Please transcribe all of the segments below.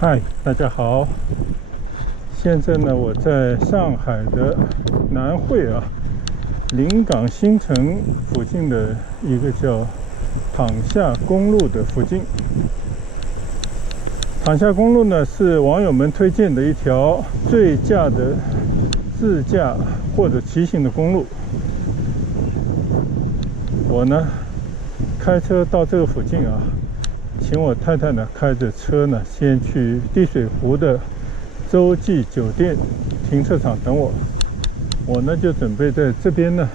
嗨，大家好。现在呢，我在上海的南汇临港新城附近的一个叫塘厦公路的附近。塘厦公路呢，是网友们推荐的一条最佳的自驾或者骑行的公路。我呢，开车到这个附近请我太太呢开着车呢，先去滴水湖的洲际酒店停车场等我。我呢就准备在这边呢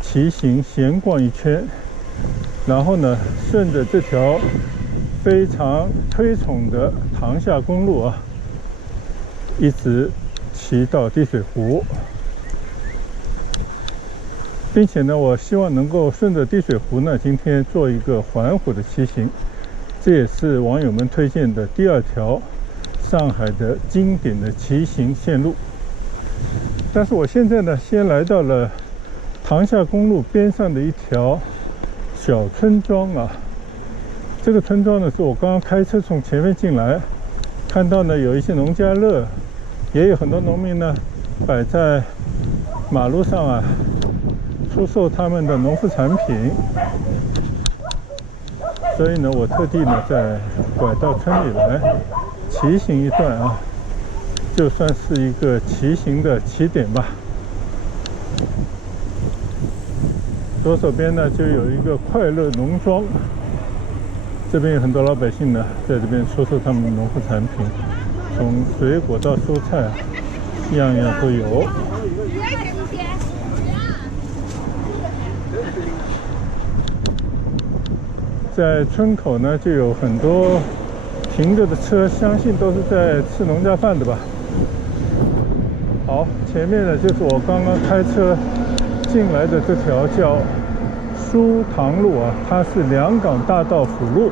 骑行闲逛一圈，然后呢顺着这条非常推崇的塘厦公路一直骑到滴水湖，并且呢，我希望能够顺着滴水湖呢，今天做一个环湖的骑行。这也是网友们推荐的第二条上海的经典的骑行线路。但是我现在呢，先来到了塘厦公路边上的一条小村庄这个村庄呢，是我刚刚开车从前面进来，看到呢有一些农家乐，也有很多农民呢摆在马路上出售他们的农副产品。所以呢，我特地呢再拐到村里来骑行一段就算是一个骑行的起点吧。左手边呢就有一个快乐农庄，这边有很多老百姓呢在这边出售他们的农副产品，从水果到蔬菜样样都有。在村口呢就有很多停着的车，相信都是在吃农家饭的吧。好，前面呢就是我刚刚开车进来的这条叫疏塘路它是两港大道辅路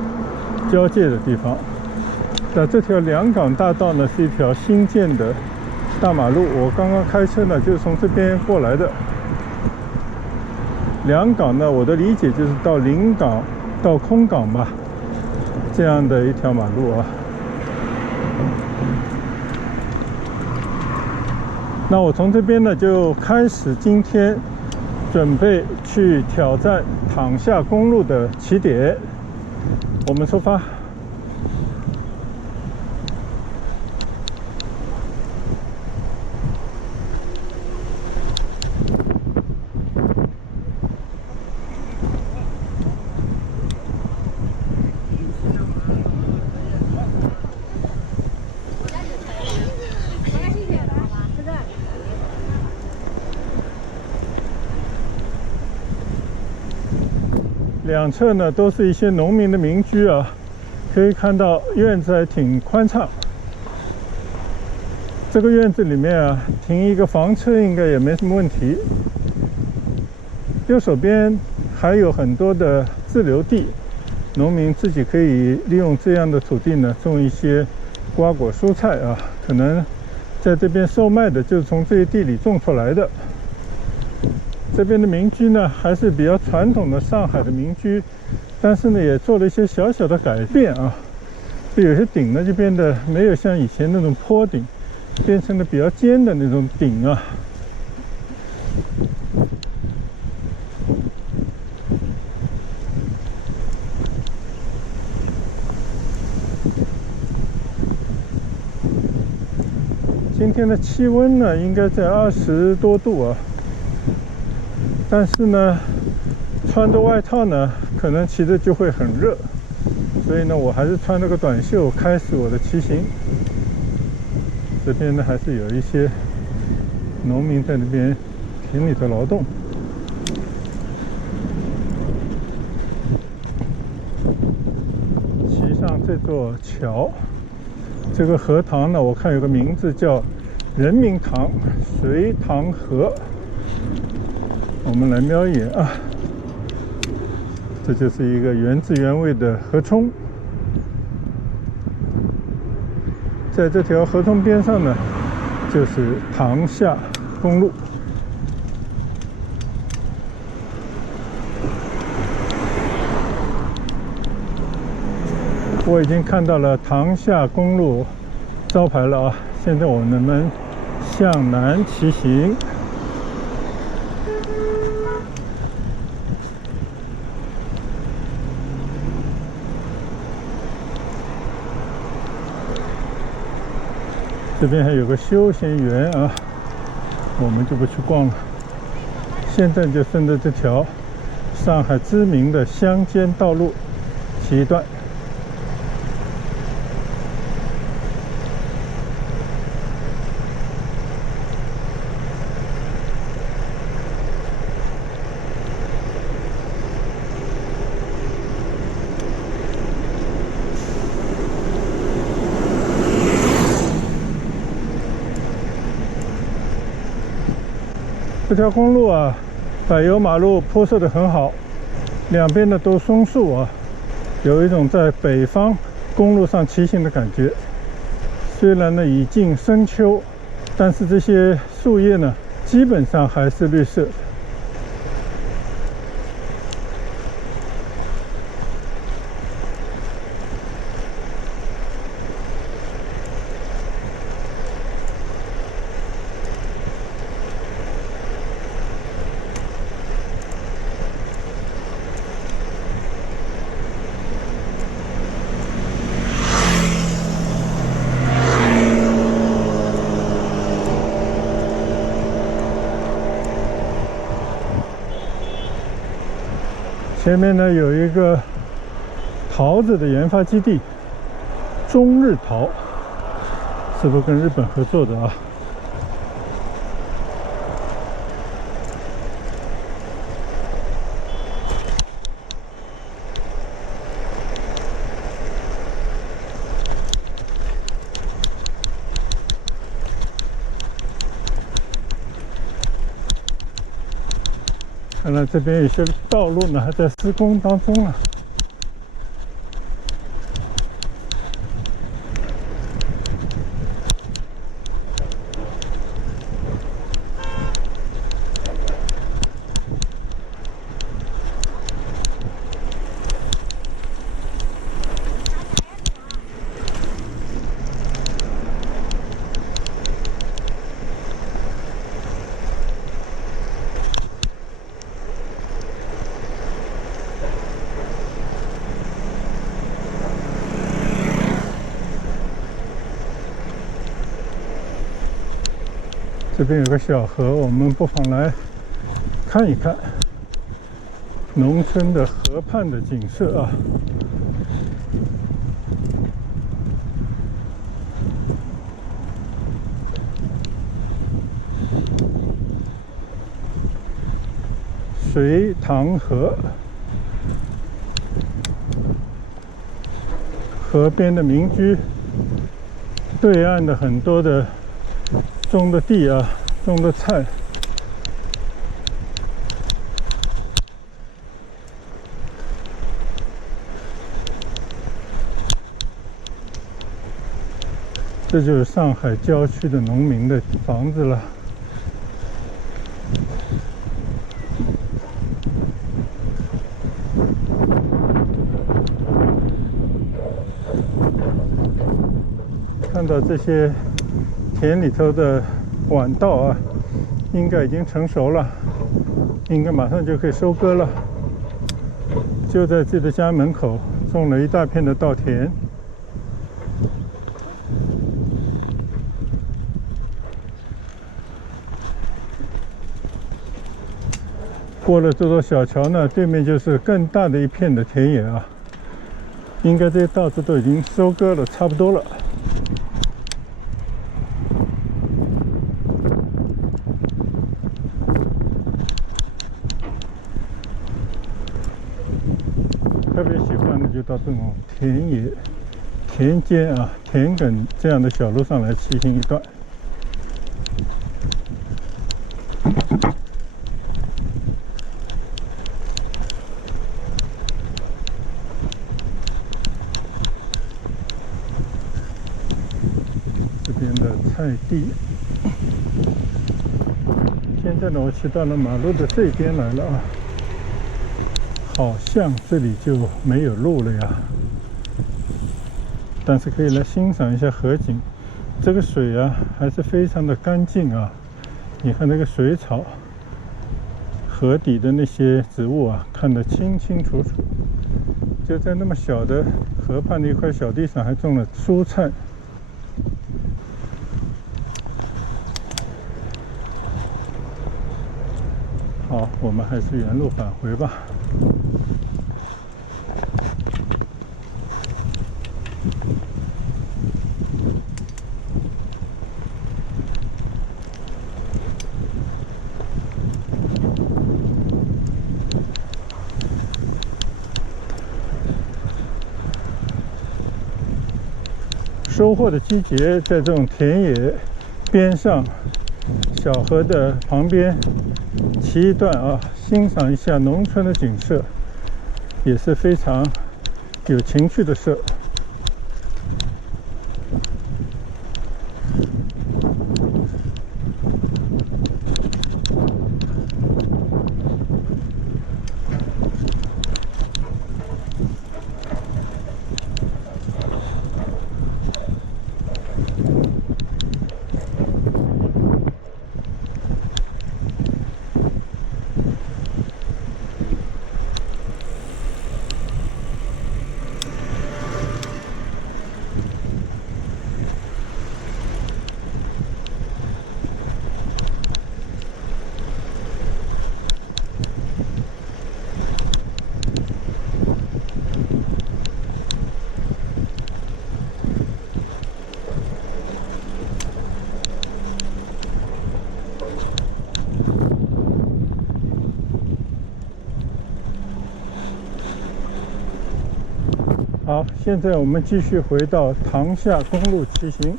交界的地方。那这条两港大道呢是一条新建的大马路，我刚刚开车呢就是从这边过来的。两港呢，我的理解就是到临港到空港吧，这样的一条马路那我从这边呢就开始今天准备去挑战塘厦公路的起点，我们出发。两侧呢都是一些农民的民居可以看到院子还挺宽敞。这个院子里面停一个房车应该也没什么问题。右手边还有很多的自留地，农民自己可以利用这样的土地呢种一些瓜果蔬菜可能在这边售卖的就是从这些地里种出来的。这边的民居呢还是比较传统的上海的民居，但是呢也做了一些小小的改变有些顶呢就变得没有像以前那种坡顶，变成了比较尖的那种顶今天的气温呢应该在20多度但是呢穿着外套呢可能骑着就会很热，所以呢我还是穿了个短袖开始我的骑行。这边呢还是有一些农民在那边田里头劳动。骑上这座桥，这个河塘呢我看有个名字叫人民塘隋塘河，我们来瞄一眼这就是一个原汁原味的河冲。在这条河冲边上呢就是塘厦公路。我已经看到了塘厦公路招牌了啊！现在我们向南骑行。这边还有个休闲园啊，我们就不去逛了。现在就顺着这条上海知名的乡间道路骑一段。这条公路啊，柏油马路铺设得很好，两边的都松树啊，有一种在北方公路上骑行的感觉。虽然呢已近深秋，但是这些树叶呢基本上还是绿色。前面呢有一个桃子的研发基地，中日桃，是不是跟日本合作的啊？看来这边有些道路呢还在施工当中啊。这边有个小河，我们不妨来看一看农村的河畔的景色啊。隋塘河，河边的民居，对岸的很多的种的地啊，种的菜，这就是上海郊区的农民的房子了。看到这些田里头的晚稻啊，应该已经成熟了，应该马上就可以收割了。就在自己的家门口种了一大片的稻田。过了这座小桥呢，对面就是更大的一片的田野啊，应该这些稻子都已经收割了，差不多了。特别喜欢的就到这种田野、田间啊、田埂这样的小路上来骑行一段。这边的菜地，现在呢，我骑到了马路的这边来了啊。好像这里就没有路了呀。但是可以来欣赏一下河景。这个水啊还是非常的干净啊，你看那个水草，河底的那些植物啊，看得清清楚楚。就在那么小的河畔的一块小地上，还种了蔬菜。好，我们还是原路返回吧。收获的季节，在这种田野边上、小河的旁边骑一段啊，欣赏一下农村的景色，也是非常有情趣的事。好，现在我们继续回到塘厦公路骑行。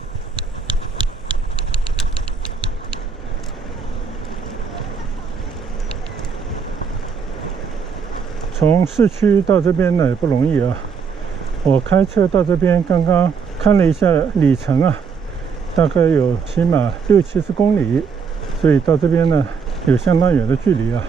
从市区到这边呢也不容易啊，我开车到这边刚刚看了一下里程啊，大概有起码60-70公里，所以到这边呢有相当远的距离啊。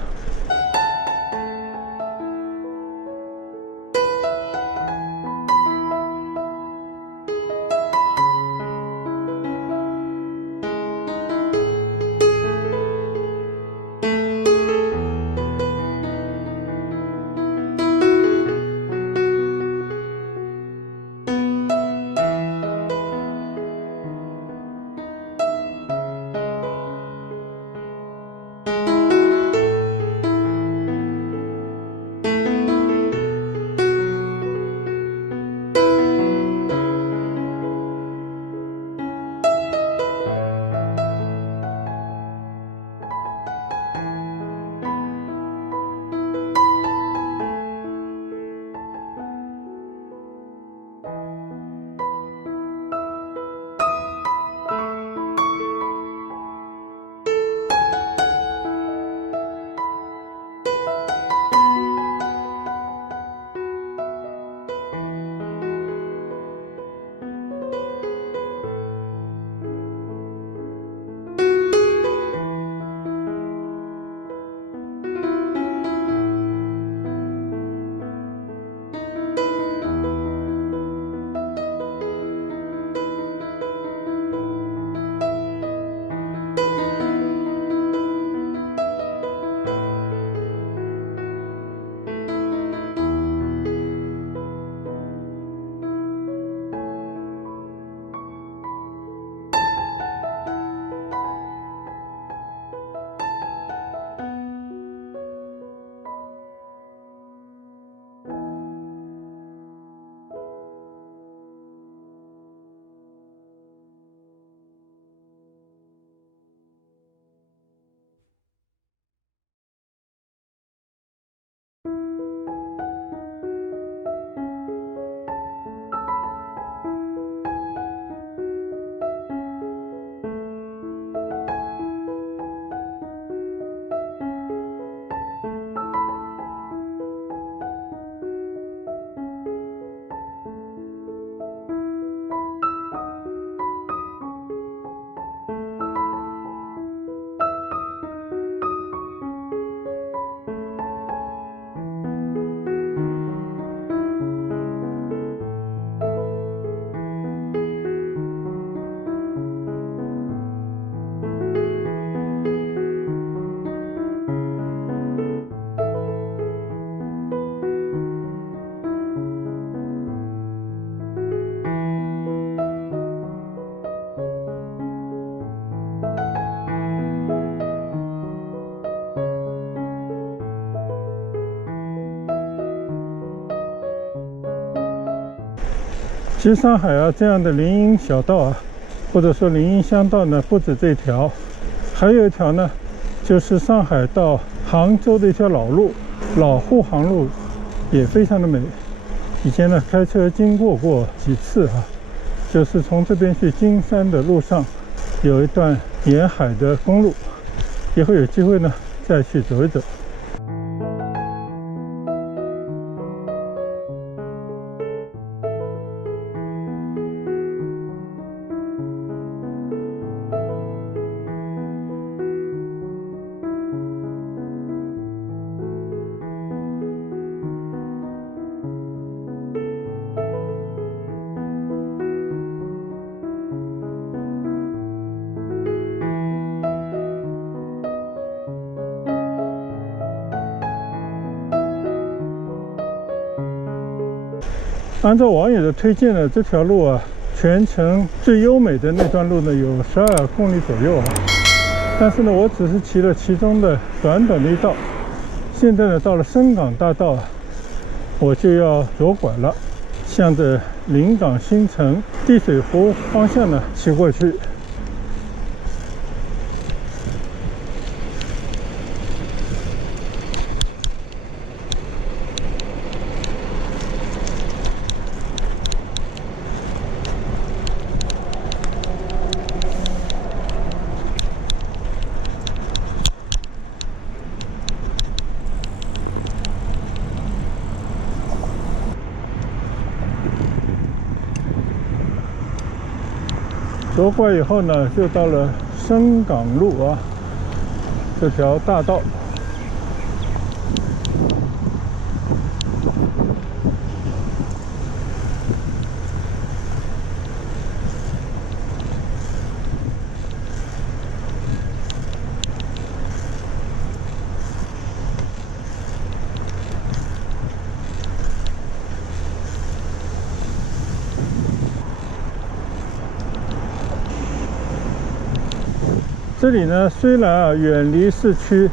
其实上海啊这样的林荫小道啊，或者说林荫乡道呢，不止这条，还有一条呢，就是上海到杭州的一条老路，老沪杭路，也非常的美。以前呢开车经过几次啊，就是从这边去金山的路上，有一段沿海的公路，以后有机会呢再去走一走。按照网友的推荐呢，这条路啊，全程最优美的那段路呢，有12公里左右啊。但是呢，我只是骑了其中的短短的一道。现在呢，到了深港大道啊，我就要左拐了，向着临港新城滴水湖方向呢骑过去。左拐以后呢，就到了深港路啊这条大道。这里呢，虽然啊远离市区，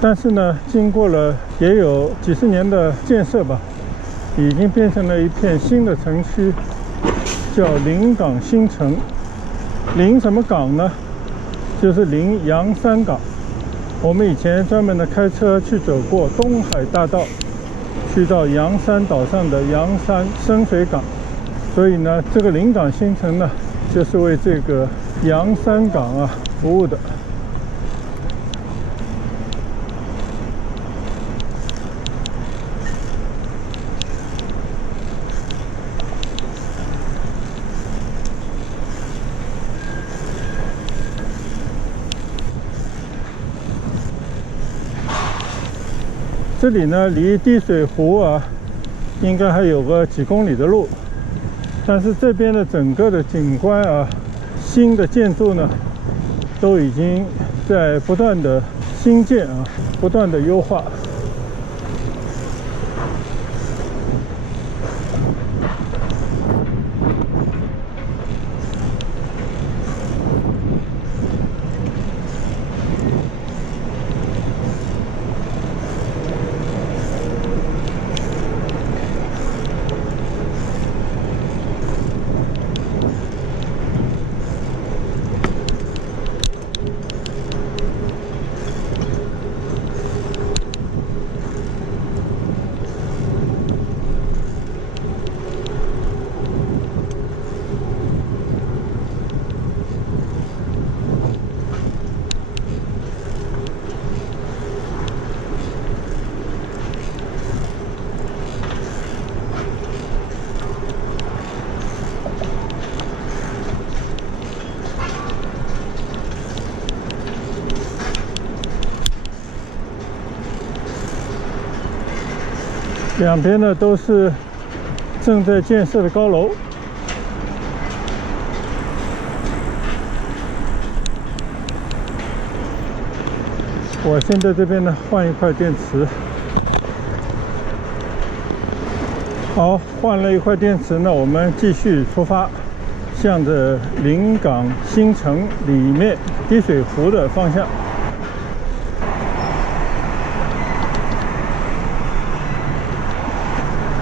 但是呢，经过了也有几十年的建设吧，已经变成了一片新的城区，叫临港新城。临什么港呢？就是临洋山港。我们以前专门的开车去走过东海大道，去到洋山岛上的洋山深水港，所以呢，这个临港新城呢，就是为这个洋山港啊服务的。这里呢，离滴水湖啊，应该还有个几公里的路，但是这边的整个的景观啊，新的建筑呢，都已经在不断的新建啊，不断的优化。两边呢都是正在建设的高楼。我先在这边呢换一块电池。好，换了一块电池呢，我们继续出发，向着临港新城里面滴水湖的方向。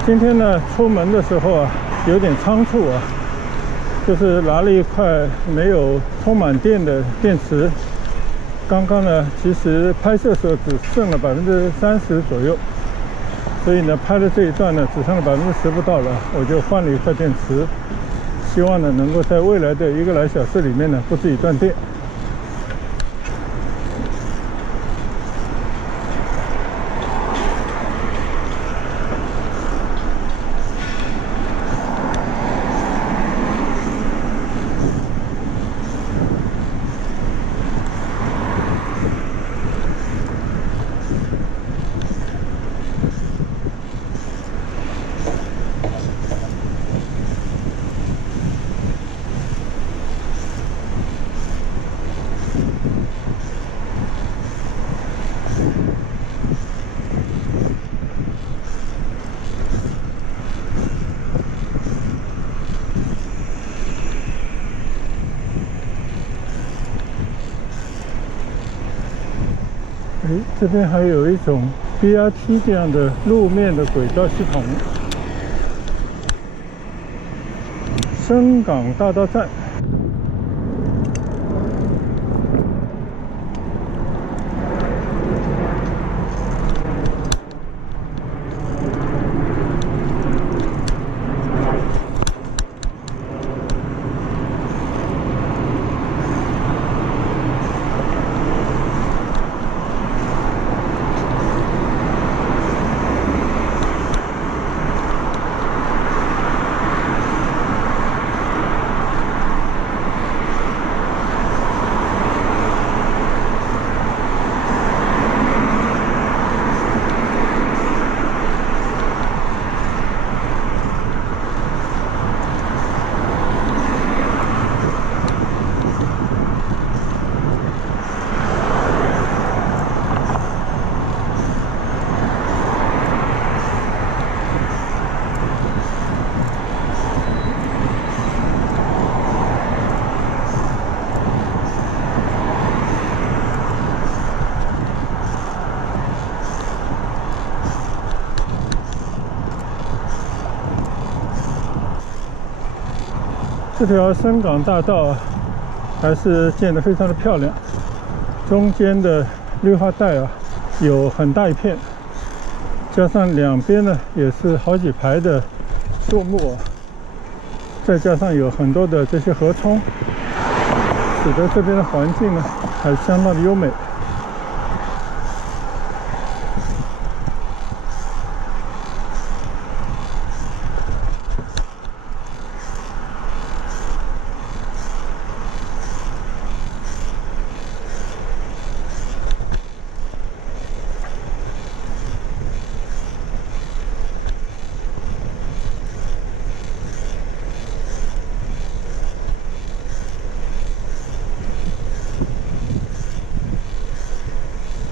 今天呢，出门的时候啊，有点仓促啊，就是拿了一块没有充满电的电池。刚刚呢，其实拍摄时候只剩了30%左右，所以呢，拍的这一段呢，只剩了10%不到了，我就换了一块电池，希望呢，能够在未来的1个来小时里面呢，不至于断电。这边还有一种 BRT 这样的路面的轨道系统。深港大道站。这条深港大道啊，还是建得非常的漂亮，中间的绿化带啊有很大一片，加上两边呢也是好几排的树木啊，再加上有很多的这些河冲，使得这边的环境呢还相当的优美。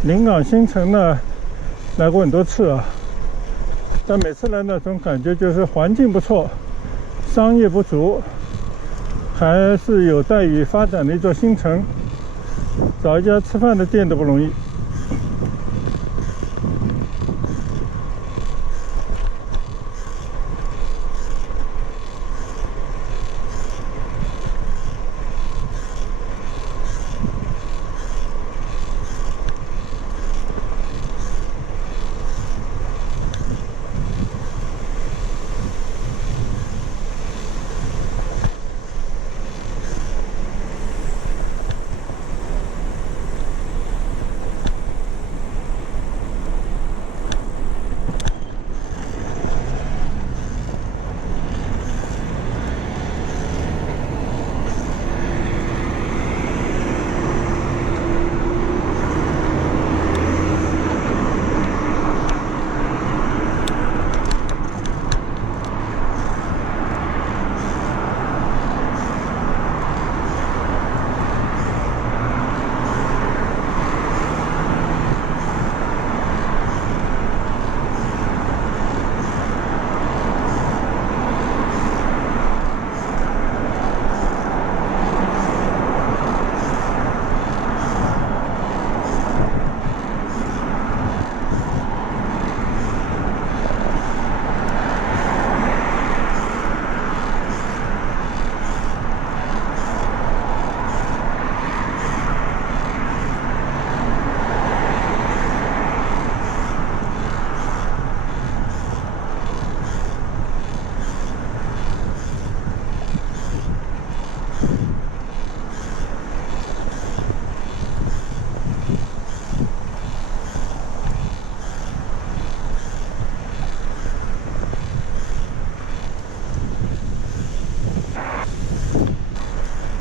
临港新城呢，来过很多次啊，但每次来那种感觉就是环境不错，商业不足，还是有待于发展的一座新城，找一家吃饭的店都不容易。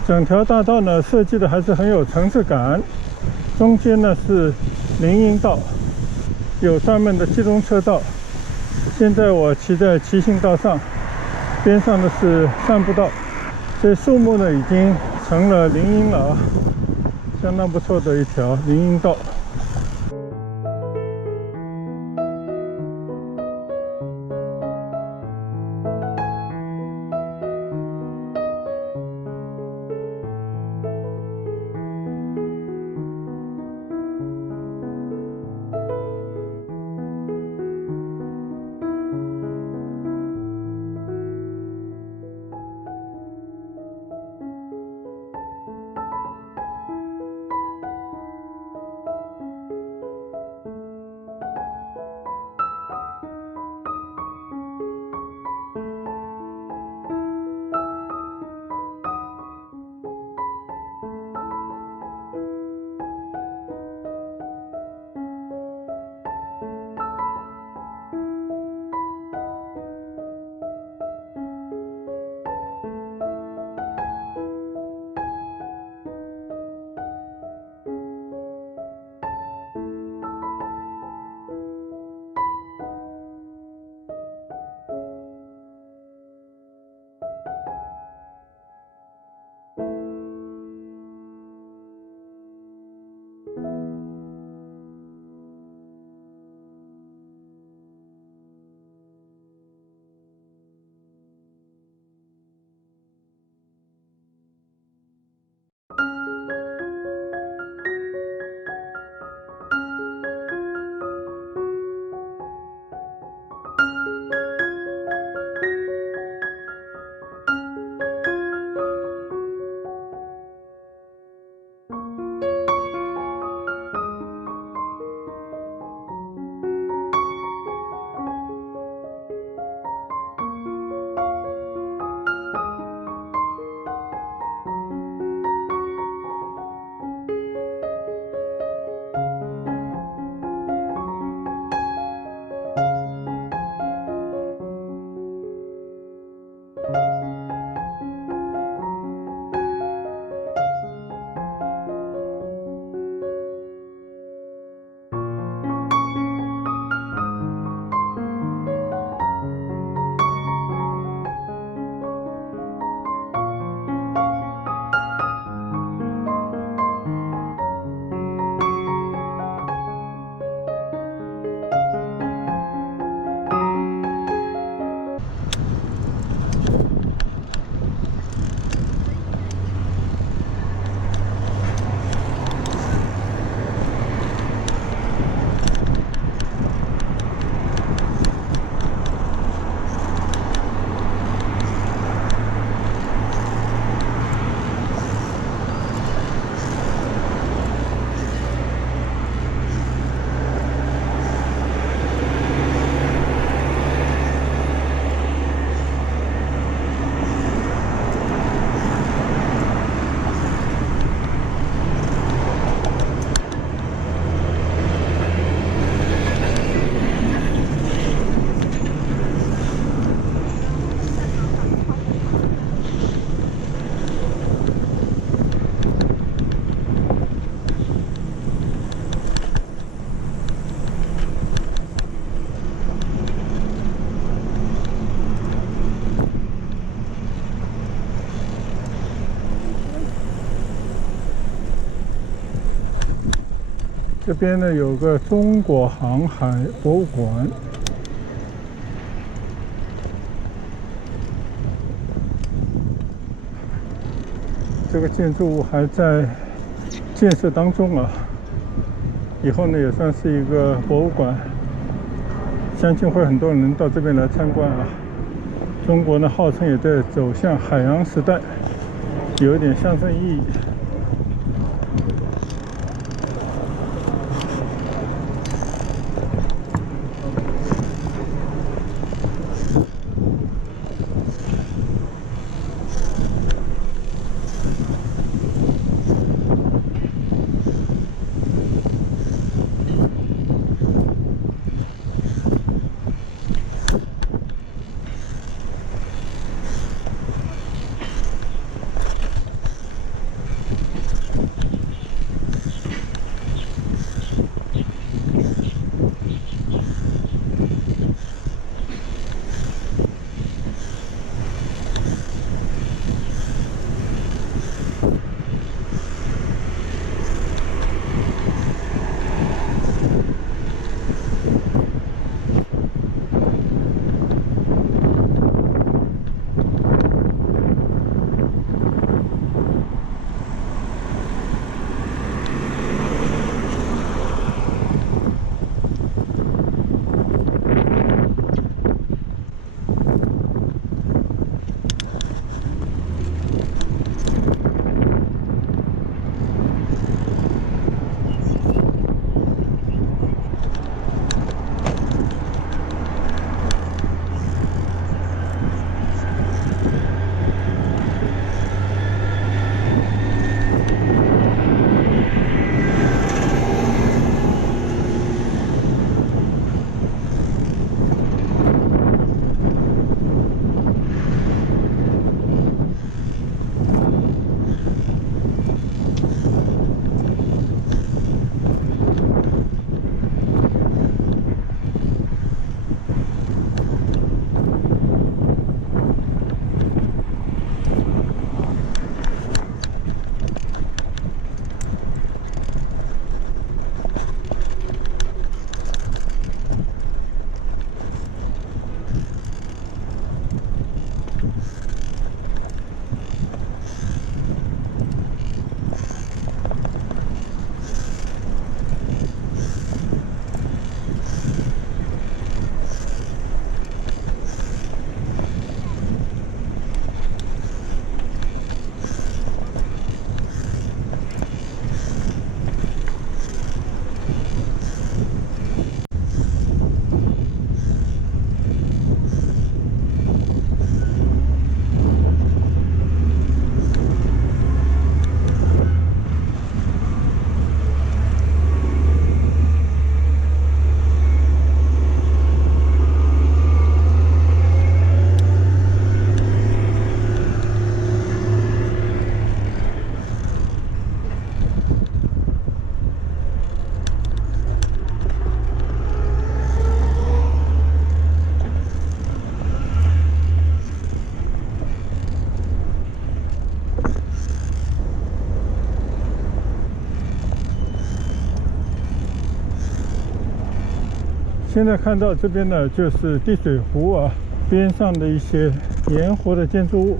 整条大道呢设计的还是很有层次感，中间呢是林荫道，有专门的机动车道。现在我骑在骑行道上，边上的是散步道，这树木呢已经成了林荫了啊，相当不错的一条林荫道。这边呢有个中国航海博物馆，这个建筑物还在建设当中啊，以后呢也算是一个博物馆，相信会很多人到这边来参观啊。中国呢号称也在走向海洋时代，有一点象征意义。现在看到这边呢，就是滴水湖啊边上的一些盐湖的建筑物，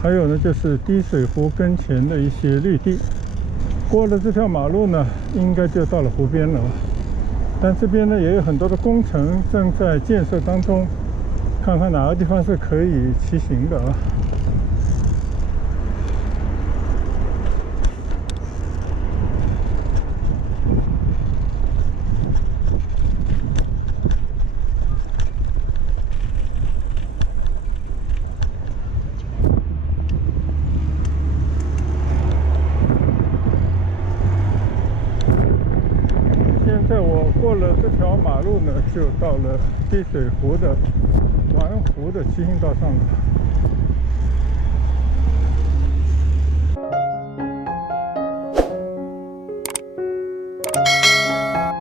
还有呢就是滴水湖跟前的一些绿地。过了这条马路呢，应该就到了湖边了。但这边呢也有很多的工程正在建设当中，看看哪个地方是可以骑行的啊。现在我过了这条马路呢，就到了滴水湖的环湖的骑行道上了。